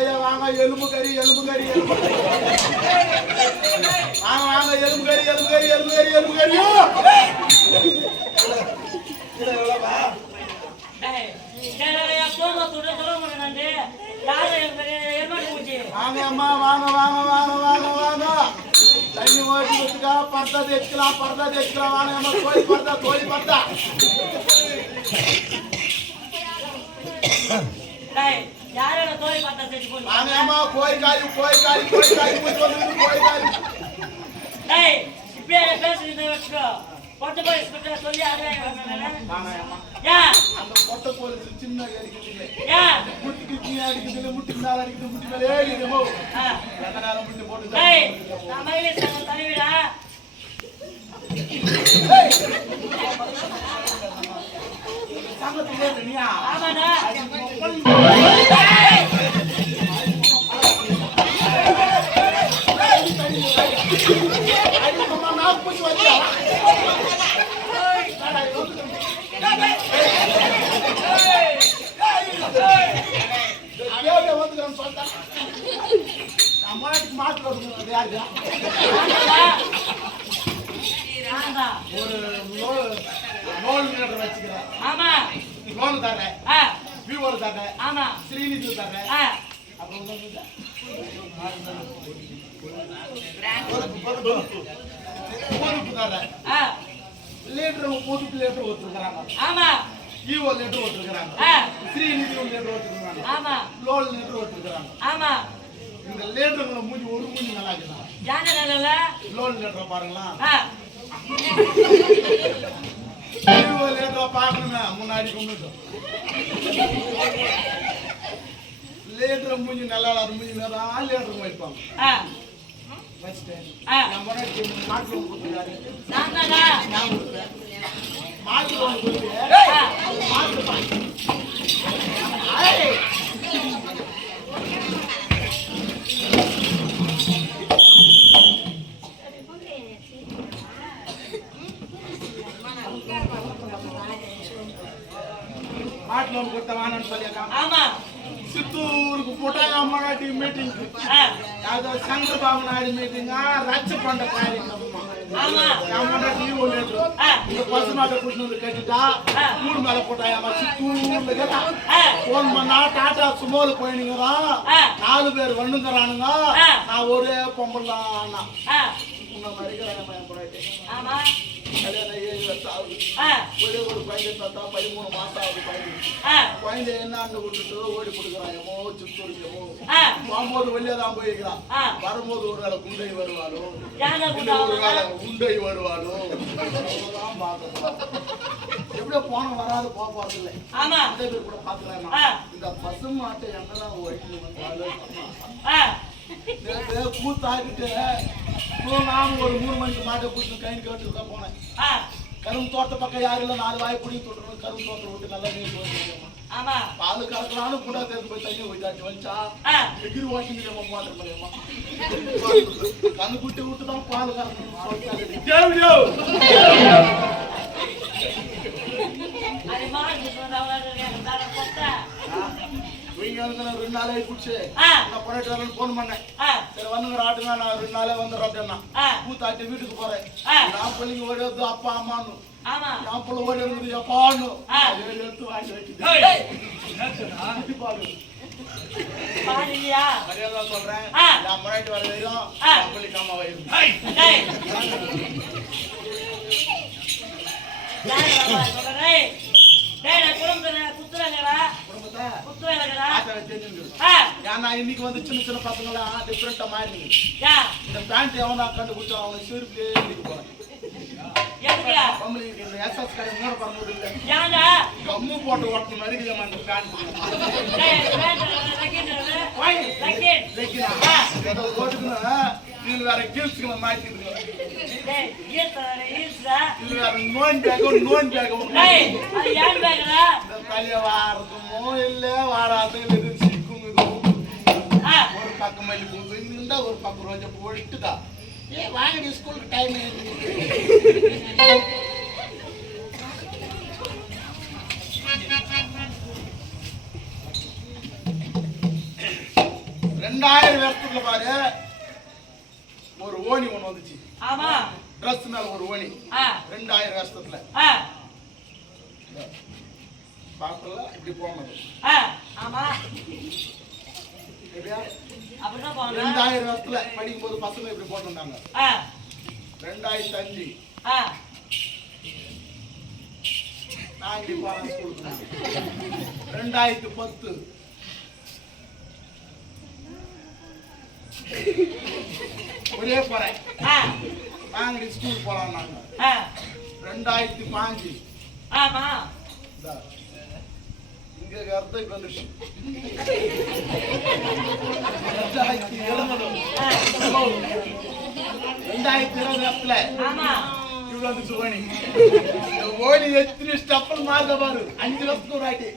ஐயா வாங்க எலும்பு கறி வாங்க வாங்க எலும்பு கறி வாங்க அம்மா வாங்க தண்ணி ஓட்டி வச்சுக்கா பர்தா தேய்ச்சிக்கலாம் வாங்க அம்மா கோழி பர்தா வாங்க அம்மா கோழி காலி பொட்ட போய் சொல்லி அந்த பொட்ட கோழி சின்ன முட்டுக்கு அடிக்குது முட்டி மேல அடிக்குது முட்டி மேலே ஏறிடுமோ எதனால முட்டி போட்டு தலைவிடா ஆமாடா ஸ்ரீநிதி தரேன் பொதுப்பு லேட்டர் ஒத்துக்கிறாங்க ஈவோ லேட்டர் ஒத்துக்கிறாங்க ஸ்ரீநிதி லேட்டர் ஒத்துக்கிறாங்க லோன் லேட்டர் ஒத்துக்கிறாங்க இந்த லேட்டர்களை மூஞ்சி ஒரு மூஞ்சி நல்லா இருக்குதா லோன் லேட்டர் பாருங்களா ஈவோ லேட்டர் பார்க்கணுமே முன்னாடி கொண்டு லேட்டர் மூஞ்சி நல்லா மூஞ்சி மேல லேட்டர் வைப்பாங்க மாட்டு கொடுத்தவானு சொல்லியிருக்காங்க சித்தூருக்கு போட்டாங்க மராட்டி மீட்டிங் யாதோ சங்கரபாபு நாயுடு மீட்டிங் ரச்ச பண்ற காரியமா இந்த பசு மாட்டை கூட்டு கட்டிட்டா மூணு மேல போட்டாங்க சித்தூர்ல போன் பண்ணா டாடா சுமோல போயினுங்கிறான் 4 பேர் வந்துங்கிறானுங்க நான் ஒரே பொம்பலாம் அண்ணா உன்ன மாதிரி கல்யாணம் 7 வருஷம் ஆகுது ஒரே ஒரு பையன் பார்த்தா 13 மாசம் ஆகுது குழந்தை என்ன விட்டுட்டு ஓடி கொடுக்குறாயமோ சித்தூருக்கமோ போகும்போது வெளியே தான் போயிருக்கிறான் வரும்போது ஒரு வேலை குண்டை வருவாளோ ஒரு வேலை உண்டை வருவாளோ எப்படியோ போன வராது போறது இல்லை அந்த பேர் கூட பாத்துக்கலாம் இந்த பசு மாட்டை என்னதான் ஓடிட்டு வந்தாலும் கூத்தாக்கிட்டு நானும் ஒரு 3 மணிக்கு மாட்டை கூட்டு கைன்னு கேட்டு போனேன் கரும்பு தோட்ட பக்கம் யாரும் இல்லை 4 வாய் குடி தொட்டுறோம் கரும்பு தோட்டம் விட்டு நல்லா நீர் போயிருக்கோம் பால் கலக்கலான்னு கூட தேர்ந்து போய் தண்ணி போயிட்டாச்சு வச்சா எகிரி வாஷிங் மாட்ட முடியுமா கண்ணு குட்டி விட்டு தான் பால் கலக்கணும் ரெண்டு நாளே குடிச்சு நான் போயிட்டு வரேன்னு போன் பண்ணேன் சரி வந்துங்க ஆட்டுங்க நான் 2 நாளே வந்துடுறேன் அப்படின்னா பூத்தாட்டி வீட்டுக்கு போறேன் நான் பிள்ளைங்க ஓடி வந்து அப்பா அம்மான்னு நான் பிள்ளை ஓடி இருக்குது எப்பான்னு எடுத்து வாங்கி வைக்கிது சொல்றேன் நான் முன்னாடி வர வரையும் பிள்ளைக்கு அம்மா இன்னைக்கு வந்து சின்ன சின்ன பசங்களா டிஃபரெண்டா மாறி இந்த பேண்ட் எவனா கண்டுபிடிச்சா அவனை சிறுக்கு போறேன் எஸ்எஸ் கடை மூட பண்ணுறது இல்லை கம்மு போட்டு ஓட்டணும் மாதிரி அந்த பேண்ட் இதுல வேற கீழ்ஸ்களை மாற்றிருக்கு இதுல வேற நோன் பேகம் தலைய வாரதுமோ இல்ல வாராது சிக்கும் ஒரு பக்கம் மல்லி பூ இருந்தா ஒரு பக்கம் ரோஜா பூ இட்டுதா வாங்கடி ஸ்கூலுக்கு டைம் 2000 வருஷத்துல பாரு ஒரு ஓணி ஒண்ணு வந்துச்சு. ஆமா. Dress மேல ஒரு ஓணி. 2000 வருஷத்துல. பாக்கல இப்படி போனது. ஆமா. எப்படியா? அப்படினா போனது. 2000 வருஷத்துல படிக்கும்போது பசங்க இப்படி போட்டுட்டாங்க. 2005. நான் இப்படி போறேன் ஸ்கூலுக்கு. 2010. ஒரே போறேன். நாங்க ஸ்கூல் போலாம் நாங்க. 2005. ஆமா. இங்க கருத்து வந்துச்சு. 2020 ஆமா. இவ்வளவு வந்துச்சு ஓணி. ஓணி எத்தனை ஸ்டெப்பல் மாறுத பாரு. 5 வருஷத்துக்கு ஒரு ஆட்டி.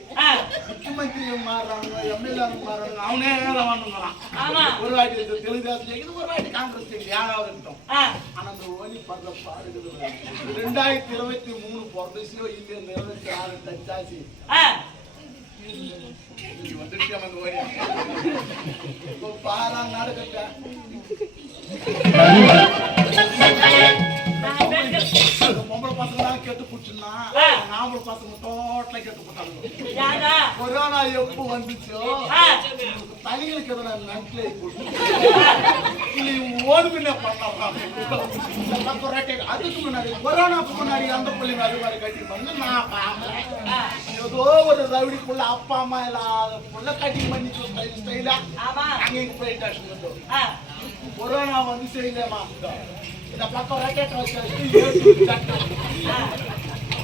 முக்கியமந்திரி மாறுறாங்க, எம்எல்ஏ மாறுறாங்க, அவனே வாங்குறான். ஒரு வாட்டி தெலுங்கு தேசம் ஜெயிக்குது, ஒரு வாட்டி காங்கிரஸ் ஜெயிக்குது, யாராவது இருக்கட்டும். ஆனா அந்த ஓணி பண்ற பாடுகிறது 2023 பிறந்துச்சுயோ இல்லையோ 26 டச்சாச்சு. வந்துட்டு அந்த ஓணி பாரா நாடுகட்ட பொம்பளை பசங்க தான் கெட்டு குடிச்சுன்னா நாமள பசங்க டோட்டலா கெட்டு போட்டாங்க. கொரோனா எப்போ வந்துச்சோ தலைகளுக்கு எதனா நன்றிலே ஓடுமே பண்ணலாம். அதுக்கு முன்னாடி கொரோனாக்கு முன்னாடி அந்த பிள்ளைங்க அது மாதிரி கட்டி பண்ணு நான் ஏதோ ஒரு ரவுடிக்குள்ள அப்பா அம்மா இல்லாத கட்டி பண்ணி ஸ்டைலா அங்க இங்க போயிட்டு கொரோனா வந்து செய்யலமா இந்த பக்கம் ராக்கெட் வச்சு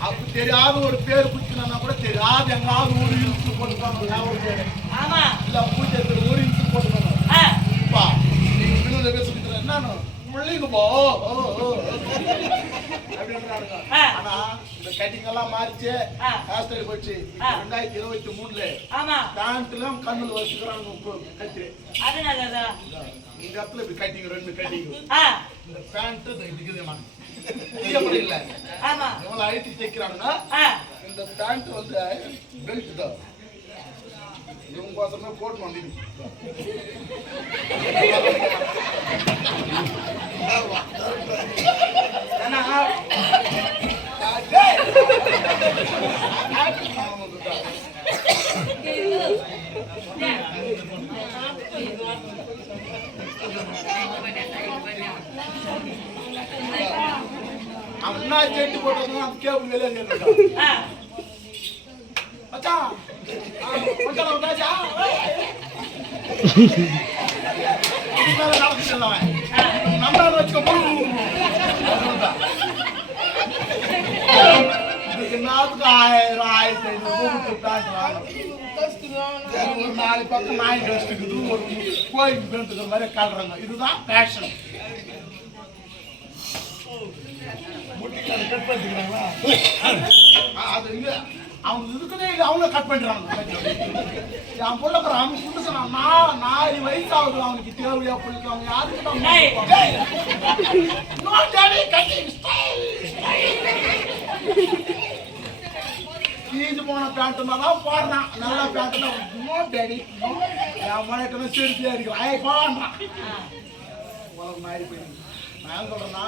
அப்ப தெரியாத ஒரு பேர் குச்சினா கூட தெரியாது எங்காவது ஒரு இன்சு போட்டுப்பாங்க ஒரு பேரு இல்ல பூஜை ஒரு இன்சு போட்டுப்பாங்க. நீங்க வினோத பேசுறது என்னன்னு பிள்ளைங்க போ அப்படின்றாங்க. ஆனா இந்த கட்டிங் எல்லாம் மாறிச்சு, ஹாஸ்டல் போச்சு. 2023 பேண்ட்லாம் கண்ணுல வச்சுக்கிறாங்க கட்டி. இந்த இடத்துல இப்படி கட்டிங் 2 கட்டிங் இந்த பேண்ட் இதுக்குதுமா இது இல்ல. எவ்வளவு அழுத்தி தைக்கிறாங்கன்னா இந்த பேண்ட் வந்து பெல்ட் தான் இவங்க கோசமே போட்டு வந்துடு. அவனா செட்டு போட்டது அந்த கேபிள் வெளியே கேட்டுட்டான். மச்சான் மச்சான் வந்தாச்சா நம்பர் வச்சுக்கோ. நாளுக்கு 1000 1500 ஒரு 4 பக்கம் நாய் டஸ்ட்டுக்குது, ஒரு கோயில் பேண்டுக்கிற மாதிரி கலறாங்க. இதுதான் ஃபேஷன். அது இல்ல அவங்க இருக்குதே இல்லை, அவங்கள கட் பண்றாங்க. என் புள்ள அவன் புள்ள சொன்னான் 4 வயசு ஆகுது அவனுக்கு தேவையா புள்ளிக்கு அவங்க யாருக்கு கீஞ்சு போன பேண்ட்டுனா தான் பாடுறான். நல்ல பேண்ட்டுனா நோ டேடி என் மனைக்கிட்ட செருப்பியா இருக்கு ஐ பாடுறான். மாதிரி போய் நான் சொல்றேன்னா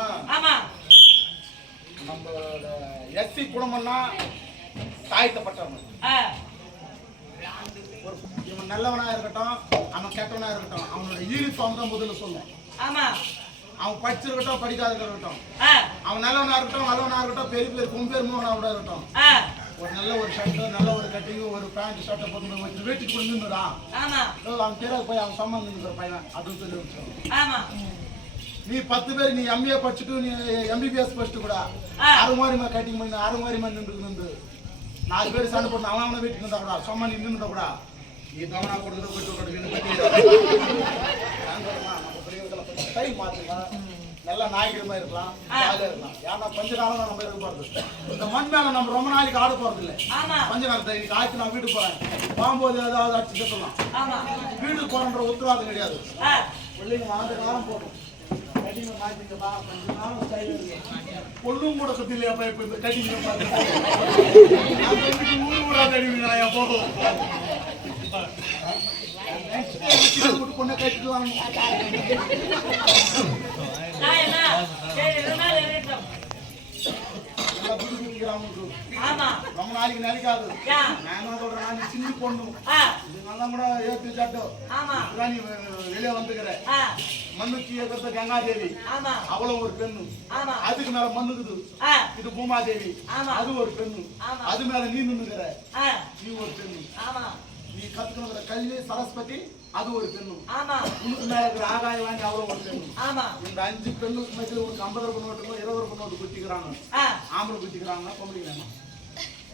நம்மளோட எஸ்சி குடும்பம்னா தாழ்த்தப்பட்டவங்க. இவன் நல்லவனா இருக்கட்டும், அவன் கெட்டவனா இருக்கட்டும், அவனோட யூனிஃபார்ம் தான் முதல்ல சொல்லும். அவன் படிச்சிருக்கட்டும் படிக்காத இருக்கட்டும், அவன் நல்லவனா இருக்கட்டும் நல்லவனா இருக்கட்டும், பெரிய பேர் கும்பேர் மோகனா கூட இருக்கட்டும், ஒரு நல்ல ஒரு ஷர்ட் நல்ல ஒரு கட்டிங் ஒரு பேண்ட் ஷர்ட்டை போட்டு வச்சு வீட்டுக்கு கொண்டு நின்றுடான். அவன் பேராக போய் அவன் சம்மந்தம் நின்றுற பையன் அப்படின்னு சொல்லி வச்சிருக்கான். நீ 10 பேர் நீ எம்ஏ படிச்சுட்டு நீ எம்பிபிஎஸ் படிச்சுட்டு கூட அரை மாதிரி கட்டிங் பண்ணி அரை மாதிரி நின்று 4 பேர் சண்டை போட்டு அவன் வீட்டுக்கு இருந்தா கூட சும்மா நீ நின்றுட்டா கூட நீ கவனா கொடுத்து போயிட்டு மாத்திக்கலாம். நல்லா நாய்க்கிற இருக்கலாம், ஜாலியா இருக்கலாம். ஏன்னா பஞ்ச காலம் நம்ம இருக்க போறது இந்த மண் மேல நம்ம ரொம்ப நாளைக்கு ஆட போறது இல்லை. பஞ்ச காலத்தை இன்னைக்கு ஆச்சு நான் வீட்டுக்கு போறேன் போகும்போது ஏதாவது அடிச்சு செத்துலாம். வீட்டுக்கு போறன்ற உத்தரவாதம் கிடையாது. பிள்ளைங்க அந்த காலம் போடும் பொண்ணும் கூட கத்தி இல்லையா இப்ப இந்த கட்டிங்க ஊரு ஊரா கடிவீங்களா போகும். பொண்ணை கட்டிடுவாங்க. நான் என்ன சரி 2 நாள் இருக்கட்டும். நல்லா புது புதுக்கிறாங்க. ஆமா ரொம்ப நாளைக்கு நினைக்காது. யா நான் என்ன சொல்றேன், நீ சிந்தி பொண்ணு இது நல்லா கூட ஏத்து சட்டம். ஆமா நீ வெளியே வந்துக்கிற மண்ணுக்கு ஏற்கிறது கங்காதேவி, ஆமா அவளும் ஒரு பெண்ணு. ஆமா அதுக்கு மேல மண்ணுக்குது, இது பூமாதேவி, ஆமா அது ஒரு பெண்ணு. ஆமா அது மேல நீ நின்னுக்கிற, நீ ஒரு பெண்ணு. ஆமா நீ கத்துக்கிற கல்வி சரஸ்வதி, அது ஒரு பெண்ணு. ஆமா உனக்கு மேல இருக்கிற ஆகாயவாணி, அவளும் ஒரு பெண்ணு. ஆமா இந்த 5 பெண்ணுக்கு மத்தியில் உனக்கு 50 ரூபாய் நோட்டுக்கும் 20 ரூபாய் நோட்டு குத்திக்கிறாங்க. ஆம்பளை குத்திக்கிறாங்கன்னா பொம்பளைங்க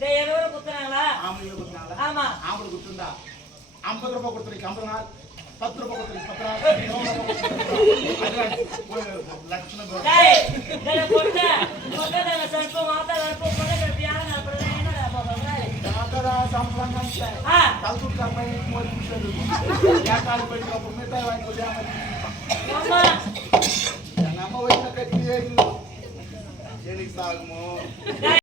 டேய் 20 ரூபாய் குத்துறாங்களா? ஆம்பளை குத்துனாங்களா? ஆமா ஆம்பளை குத்துந்தா 50 ரூபாய் கொடுத்துருக்கு 50 நாள், 10 ரூபாய் கொடுத்துருக்கு 10 நாள், 20 ரூபாய் லட்சணம். டேய் டேய் பொண்ணு சர்ப்ப மாதா வர்ப்ப பொண்ணு பியான நடப்பறதே என்னடா பாபா நாகரா சம்பளங்க கல்குட்டா பை மோதி குஷது யாக்கால் பைட்ல பொம்மைட்டா வாங்கி கொடியாம அம்மா நம்ம வயசுல கட்டி ஏறி எனக்கு சாகுமோ.